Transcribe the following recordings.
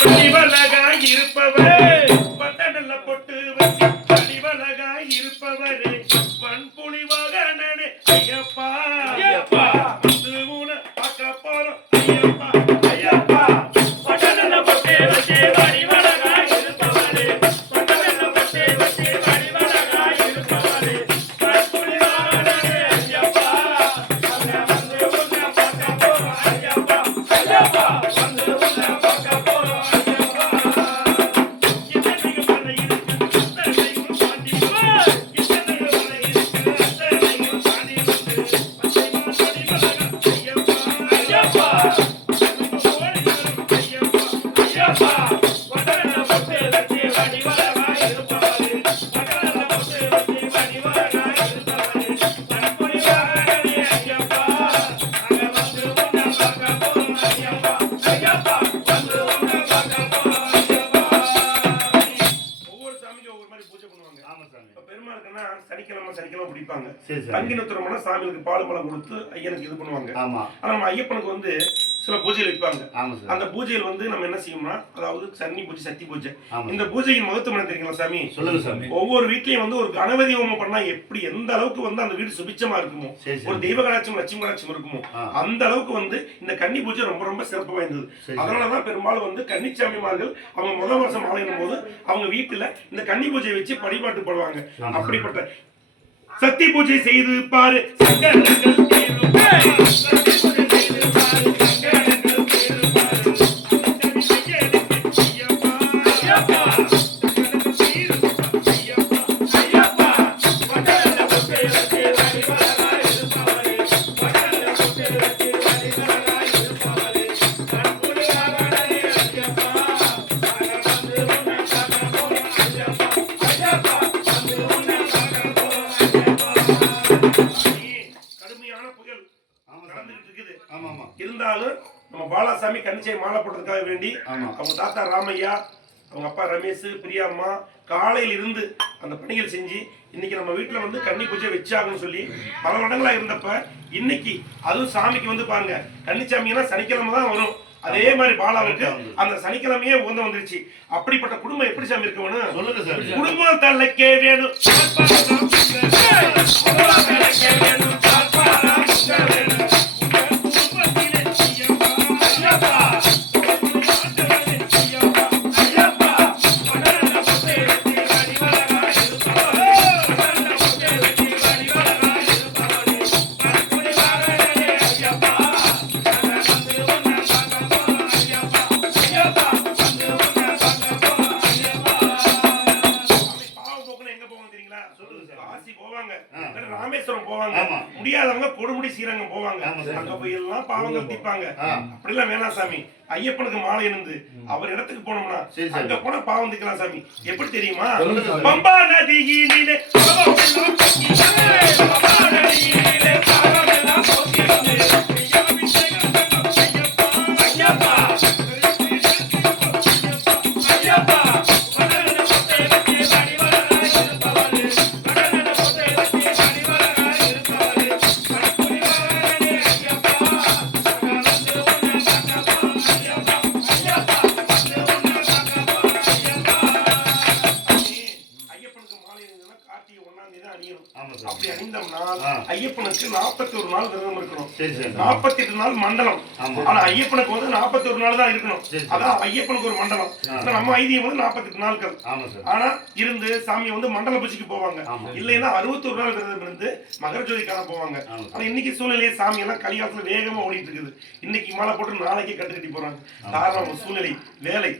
பணிவழகாய் இருப்பவர் பட்டடல்ல பொட்டு வச்சு பணிவழகாய் இருப்பவர் வன்புலி வாகனனே ஐயப்பா ஐயப்பா வந்து உன பார்க்க போறோம் ஐயப்பா ஐயப்பா பட்டடல்ல பொட்டு வச்சு பணிவழகாய் இருப்பவர் பட்டடல்ல பொட்டு வச்சு பணிவழகாய் இருப்பவர் வன்புலி வாகனனே ஐயப்பா வந்து உன பார்க்க போறோம் ஐயப்பா ஐயப்பா வந்து உன பார்க்க போறோம் சனிக்கிழமை பிடிப்பாங்க. பங்கினத்துறமனா சாமிக்கு பால் பழம் கொடுத்து ஐயனுக்கு இது பண்ணுவாங்க. ஆனா நம்ம ஐயப்பனுக்கு வந்து சில பூஜைகள் வைப்பாங்க. அந்த பூஜையில் வந்து நம்ம என்ன செய்யணும்னா, அதாவது சன்னி பூஜை, சக்தி பூஜை. இந்த பூஜையின் மகத்துவம் என்ன தெரியுங்களா சாமி? சொல்லுங்க சாமி. ஒவ்வொரு வீட்லயும் வந்து ஒரு கணபதி ஹோமம் பண்ணா எப்படி எந்த அளவுக்கு வந்து அந்த வீடு சுபிச்சமா இருக்குமோ, ஒரு தெய்வ கடாட்சம் லட்சுமி கடாட்சம் இருக்குமோ, அந்த அளவுக்கு வந்து இந்த கன்னி பூஜை ரொம்ப ரொம்ப சிறப்பு வாய்ந்தது. அதனாலதான் பெரும்பாலும் வந்து கன்னிச்சாமிமார்கள் அவங்க முதல் வருஷம் ஆலயம் போது அவங்க வீட்டுல இந்த கன்னி பூஜை வச்சு வழிபாட்டு பண்ணுவாங்க. அப்படிப்பட்ட சக்தி பூஜை செய்து பாரு சங்கடங்கள் தீரும். இருந்தாலும் நம்ம பாலாசாமி கன்னிச்சாமி மாலை போட்டதுக்காக வேண்டி அவங்க தாத்தா ராமையா, அவங்க அப்பா ரமேஷ், பிரியாம்மா காலையில் இருந்து அந்த பணிகள் செஞ்சு இன்னைக்கு நம்ம வீட்டுல வந்து கன்னி பூஜை வச்சாங்கன்னு சொல்லி பல வருடங்களா இருந்தப்ப இன்னைக்கு அதுவும் சாமிக்கு வந்து பாருங்க, கன்னிச்சாமினா சனிக்கிழமை தான் வரும். அதே மாதிரி பாலாவுக்கு அந்த சனிக்கிழமையே உகந்து வந்துருச்சு. அப்படிப்பட்ட குடும்பம் எப்படி சாமி இருக்கணும் சொல்லுங்க சார். குடும்பம் தலைக்கே வேணும், ராமேஸ்வரம் போவாங்க, முடியாதவங்க கொடுமுடி ஸ்ரீரங்கம் போவாங்க. அங்க போய் எல்லாம் பாவங்கள் தீர்ப்பாங்க. அப்படிலாம் வேணாம் சாமி. ஐயப்பனுக்கு மாலை இருந்து அவர் இடத்துக்கு போனோம்னா அங்க போன பாவம் தீர்க்கலாம் சாமி. எப்படி தெரியுமா? பம்பா நதியிலே அப்படி அணிந்தோம்னா ஐயப்பனுக்கு 41 நாள் விரதம் இருக்கணும். 48 நாள் மண்டலம். ஆனா ஐயப்பனுக்கு வந்து 41 நாள் தான் இருக்கணும். அதான் ஐயப்பனுக்கு ஒரு மண்டலம். நம்ம ஐதீகம் வந்து 48 நாட்கள். ஆனா இருந்து சாமி வந்து மண்டல பூஜைக்கு போவாங்க. இல்லைன்னா 61 நாள் விரதம் இருந்து மகர ஜோதி காண போவாங்க. ஆனா இன்னைக்கு சூழ்நிலையே சாமி எல்லாம் கலிகாலத்துல வேகமா ஓடிட்டு இருக்குது. இன்னைக்கு மாலை போட்டு நாளைக்கே கட்டுக்கட்டி போறாங்க. காரணம் சூழ்நிலை, வேலை,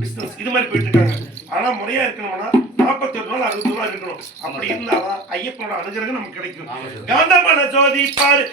பிசினஸ் இது மாதிரி போயிட்டு இருக்காங்க. ஆனா முறையா இருக்கணும்னா 41 நாள் 60 நாள் இருக்கணும். அப்படி இருந்தாதான் ஐயப்பனோட அனுகிரகம் நமக்கு கிடைக்கும். காந்தமன ஜோதி பாரு